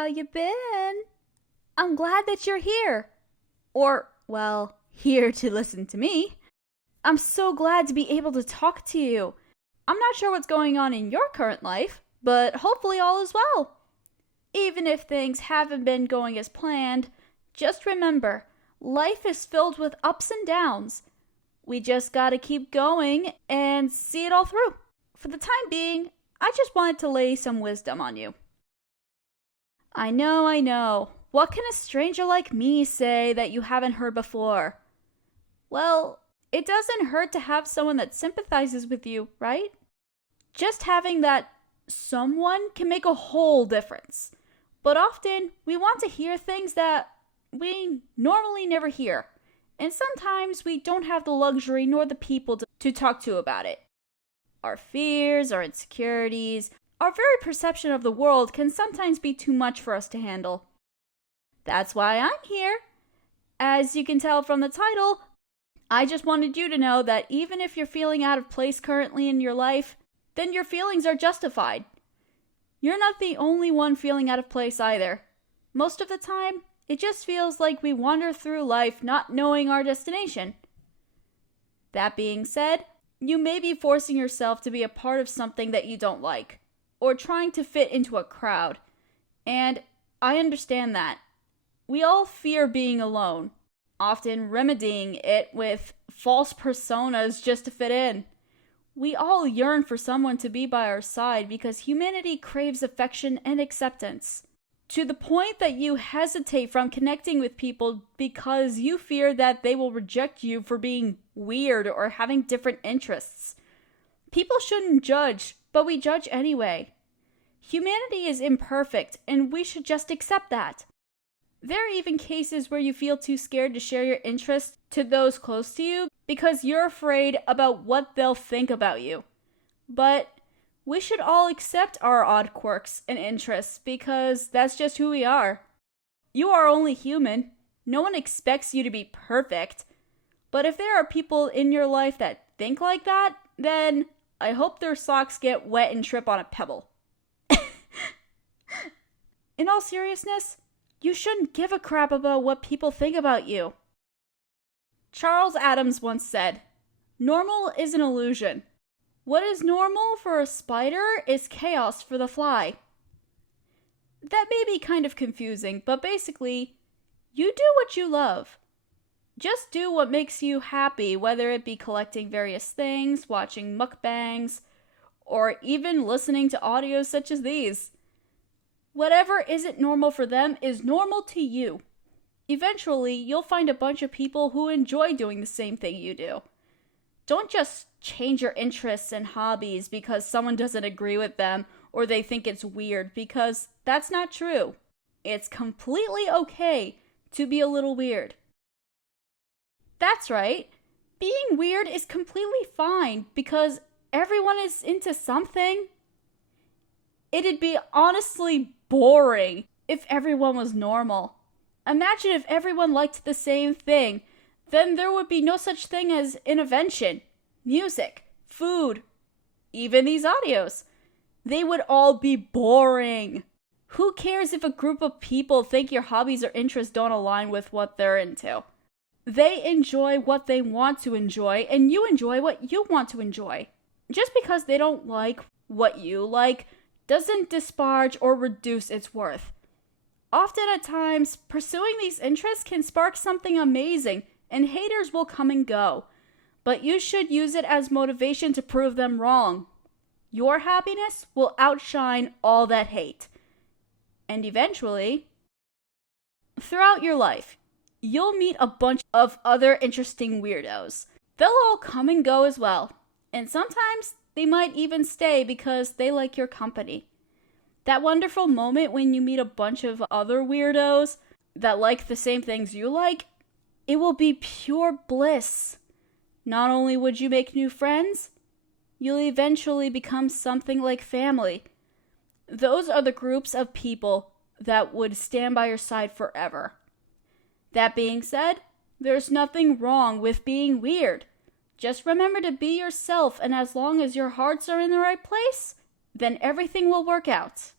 how you been? I'm glad that you're here. Or, well, here to listen to me. I'm so glad to be able to talk to you. I'm not sure what's going on in your current life, but hopefully all is well. Even if things haven't been going as planned, just remember, life is filled with ups and downs. We just gotta keep going and see it all through. For the time being, I just wanted to lay some wisdom on you. I know. What can a stranger like me say that you haven't heard before? Well, it doesn't hurt to have someone that sympathizes with you, right? Just having that someone can make a whole difference. But often, we want to hear things that we normally never hear. And sometimes we don't have the luxury nor the people to talk to about it. Our fears, our insecurities, our very perception of the world can sometimes be too much for us to handle. That's why I'm here. As you can tell from the title, I just wanted you to know that even if you're feeling out of place currently in your life, then your feelings are justified. You're not the only one feeling out of place either. Most of the time, it just feels like we wander through life not knowing our destination. That being said, you may be forcing yourself to be a part of something that you don't like, or trying to fit into a crowd. And I understand that. We all fear being alone, often remedying it with false personas just to fit in. We all yearn for someone to be by our side because humanity craves affection and acceptance. To the point that you hesitate from connecting with people because you fear that they will reject you for being weird or having different interests. People shouldn't judge, but we judge anyway. Humanity is imperfect, and we should just accept that. There are even cases where you feel too scared to share your interests to those close to you because you're afraid about what they'll think about you. But we should all accept our odd quirks and interests because that's just who we are. You are only human. No one expects you to be perfect. But if there are people in your life that think like that, then I hope their socks get wet and trip on a pebble. In all seriousness, you shouldn't give a crap about what people think about you. Charles Adams once said, "Normal is an illusion. What is normal for a spider is chaos for the fly." That may be kind of confusing, but basically, you do what you love. Just do what makes you happy, whether it be collecting various things, watching mukbangs, or even listening to audios such as these. Whatever isn't normal for them is normal to you. Eventually, you'll find a bunch of people who enjoy doing the same thing you do. Don't just change your interests and hobbies because someone doesn't agree with them or they think it's weird, because that's not true. It's completely okay to be a little weird. That's right. Being weird is completely fine because everyone is into something. It'd be honestly boring if everyone was normal. Imagine if everyone liked the same thing. Then there would be no such thing as invention, music, food, even these audios. They would all be boring. Who cares if a group of people think your hobbies or interests don't align with what they're into? They enjoy what they want to enjoy, and you enjoy what you want to enjoy. Just because they don't like what you like doesn't disparage or reduce its worth. Often at times, pursuing these interests can spark something amazing, and haters will come and go. But you should use it as motivation to prove them wrong. Your happiness will outshine all that hate. And eventually, throughout your life, you'll meet a bunch of other interesting weirdos. They'll all come and go as well. And sometimes they might even stay because they like your company. That wonderful moment when you meet a bunch of other weirdos that like the same things you like, it will be pure bliss. Not only would you make new friends, you'll eventually become something like family. Those are the groups of people that would stand by your side forever. That being said, there's nothing wrong with being weird. Just remember to be yourself, and as long as your hearts are in the right place, then everything will work out.